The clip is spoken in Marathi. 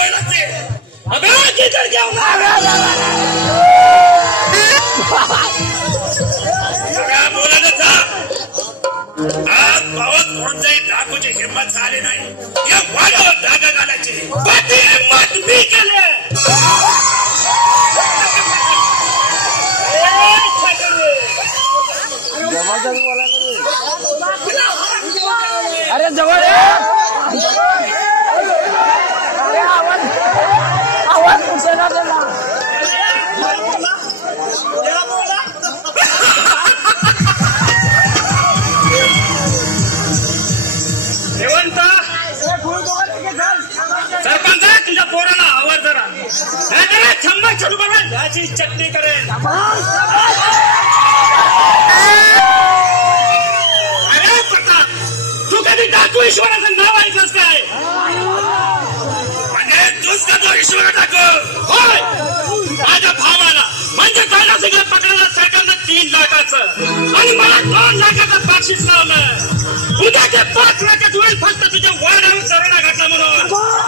बोलायला लागते. अबे किधर जाऊंगा सगळा बोलायला था. आज पावत कोणत्याही डाकूची हिंमत झाली नाही. या वाघावर धागा घालायची पण ती हिंमत मी केली. अरे जवळ आवाज पुसला त्याला. सरपंच तुझ्या पोराला आवाज जरा नाही छम्मा छोटू बघा ह्याची चटणी करेल. अरे प्रताप तू कधी डाकू ईश्वराचं नाव ऐकलंस काय? म्हणजे तूच का तो ईश्वर डाकू? होय माझ्या भावाला म्हणजे त्याला सगळं पकडायला सरकारनं 3 लाखाचं आणि मला 2 लाखाचं बक्षीस लावलं. उद्याचे 5 लाखात होईल फक्त तुझ्या वाढवून चरणा घातला म्हणून.